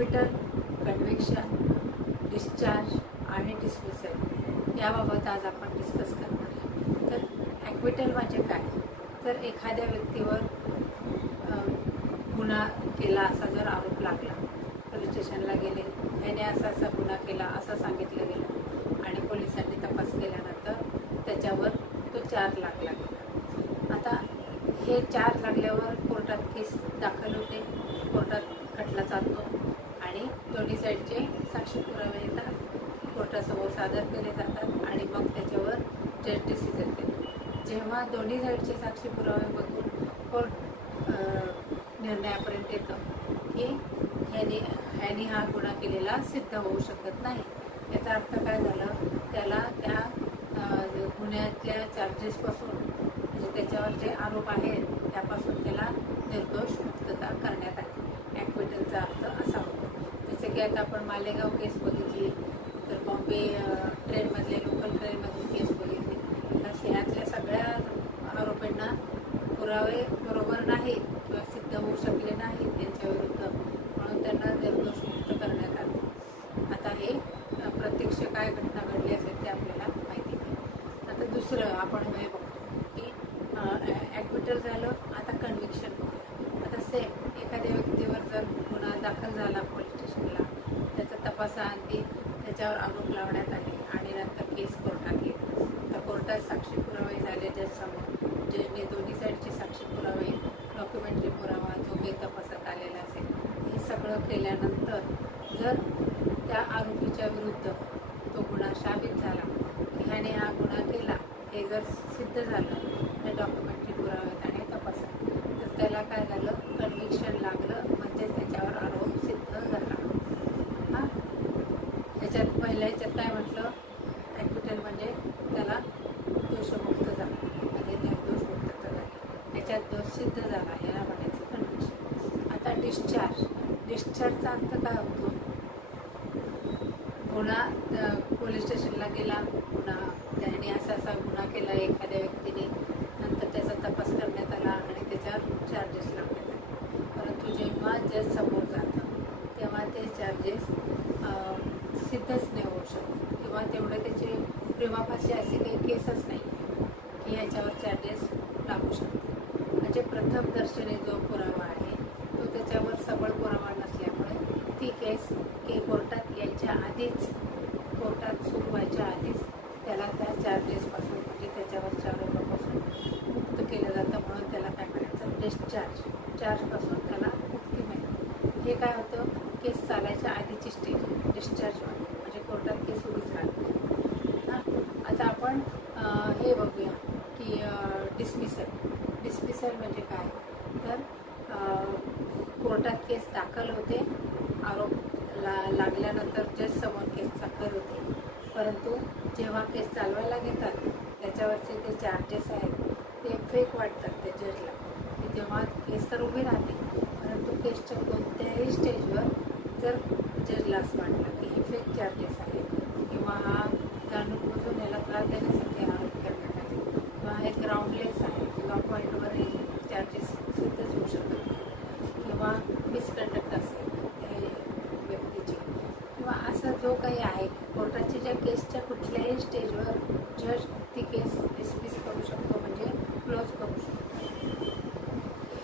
ॲक्विटल, conviction, discharge आणि dismissal याबाबत आज आपण डिस्कस करणार आहे. तर ॲक्विटल म्हणजे काय? तर एखाद्या व्यक्तीवर गुन्हा केला असा जर आरोप लागला, पोलीस स्टेशनला गेले, याने असा गुन्हा केला असं सांगितलं गेलं आणि पोलिसांनी तपास केल्यानंतर त्याच्यावर तो चार्ज लागला गेला. आता हे चार्ज लागल्यावर कोर्टात केस दाखल होते, कोर्टात खटला चालतो आणि दोन्ही साईडचे साक्षी पुरावे येतात, कोर्टासमोर सादर केले जातात आणि मग त्याच्यावर जज डिसिजन देतो. जेव्हा दोन्ही साईडचे साक्षी पुरावे बघून कोर्ट निर्णयापर्यंत येतं की ह्यानी हा गुन्हा केलेला सिद्ध होऊ शकत नाही. याचा अर्थ काय झालं? त्याला त्या गुन्ह्यातल्या चार्जेसपासून म्हणजे त्याच्यावर जे आरोप आहेत त्यापासून त्याला निर्दोष मुक्तता करण्यात आली. ॲक्विटलचा अर्थ असा होतो. जसं की आता आपण मालेगाव केस बघितली, तर बॉम्बे ट्रेनमधले लोकल ट्रेनमधली केस बघितली, तर ह्यातल्या सगळ्या आरोपींना पुरावे बरोबर नाहीत किंवा सिद्ध होऊ शकले नाहीत त्यांच्याविरुद्ध, म्हणून त्यांना निर्दोष मुक्त करण्यात आले. आता हे प्रत्यक्ष काय घटना घडली असेल ते आपल्याला माहिती नाही. आता दुसरं आपण हे बघतो की ॲक्विटल झालं. आता कन्व्हिक्शन बघूया. आता सेम एखाद्या व्यक्तीवर जर गुन्हा दाखल झाला पोलीस स्टेशनला, त्याचा तपासाअंती त्याच्यावर आरोप लावण्यात आले आणि नंतर केस कोर्टात गेली, तर कोर्टात साक्षी पुरावे झाले जजसमोर. जजने दोन्ही साईडचे साक्षी पुरावे, डॉक्युमेंटरी पुरावा जो काही तपासात आलेला असेल हे सगळं केल्यानंतर जर त्या आरोपीच्या विरुद्ध तो गुन्हा साबित झाला की ह्याने हा गुन्हा केला हे जर सिद्ध झालं, त्या डॉक्युमेंटरी पुराव्यात आणि तपासात, तर त्याला काय झालं? कन्व्हिक्शन लागलं, म्हणजेच त्याच्यावर आरोप सिद्ध झाला. हां, ह्याच्यात पहिल्या ह्याच्यात काय म्हटलं? ॲक्विटल म्हणजे त्याला दोषमुक्त झाला, म्हणजे निर्दोष मुक्तता झाली, याच्यात दोष सिद्ध झाला, याला म्हणायचं कन्व्हिक्शन. आता डिस्चार्जचा अर्थ काय होतो? गुन्हा पोलीस स्टेशनला गेला, गुन्हा त्याने असा गुन्हा केला एखाद्या व्यक्तीने, नंतर त्याचा तपास करण्यात आला आणि त्याच्यावर चार्जेस लावण्यात आले. परंतु जेव्हा जज समोर जातं तेव्हा ते चार्जेस सिद्धच नाही होऊ शकत किंवा तेवढे त्याचे प्रेमापाशी अशी काही केसच नाही की ह्याच्यावर चार्जेस लागू शकतात. म्हणजे प्रथमदर्शनी जो पुरावा आहे तो त्याच्यावर सबळ पुरावा नसल्यामुळे ती केस कोर्टात यायच्या आधीच, कोर्टात सुरू व्हायच्या आधीच त्याला त्या चार्जेसपासून म्हणजे त्याच्यावरच्या आरोपापासून मुक्त केलं जातं. म्हणून त्याला काय म्हणायचं? डिस्चार्ज. चार्जपासून त्याला मुक्ती मिळते. हे काय होतं? केस चालायच्या आधीची स्टेज डिस्चार्ज म्हणजे कोर्टात केस सुरूच राहते. हां, आता आपण हे बघूया की डिस्मिसल म्हणजे काय? तर कोर्टात केस दाखल होते, आरोप लागल्यानंतर जज समोर केस दाखल होते, परंतु जेव्हा केस चालवायला घेतात त्याच्यावरचे ते चार्जेस आहेत ते फेक वाटतात त्या जजला. तेव्हा केस तर उभी राहते, परंतु केसच्या कोणत्याही स्टेजवर जर जजला असं वाटलं की हे फेक चार्जेस आहेत किंवा हा जाणूनबुजून याला त्रास देण्यासाठी आरोप करण्यात आले किंवा हे ग्राउंडलेस आहे किंवा पॉईंटवर हे चार्जेस सिद्धच होऊ शकत नाही किंवा मिसकंडक्ट असेल व्यक्तीची किंवा असा जो काही आहे, कोर्टाच्या ज्या केसच्या कुठल्याही स्टेजवर जज ती केस डिसमिस करू शकतो म्हणजे क्लोज करू शकतो.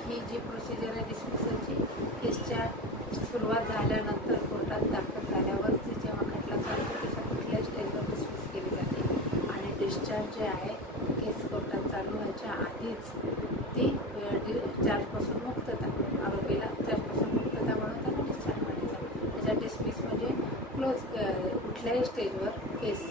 ही जी प्रोसिजर आहे डिसमिसलची, केसच्या सुरुवात झाल्यानंतर कोर्टात दाखल झाल्यावरती जेव्हा खटला चालतो त्याच्या कुठल्याही स्टेजवर डिसमिस केली जाते आणि डिस्चार्ज जे आहे केस कोर्टात चालू व्हायच्या आधीच ती चार्जपासून मुक्तता, आरोपीला चार्जपासून मुक्तता म्हणून त्यांना डिस्चार्ज म्हणायचं. त्याच्या डिसमिस म्हणजे क्लोज, कुठल्याही स्टेजवर केस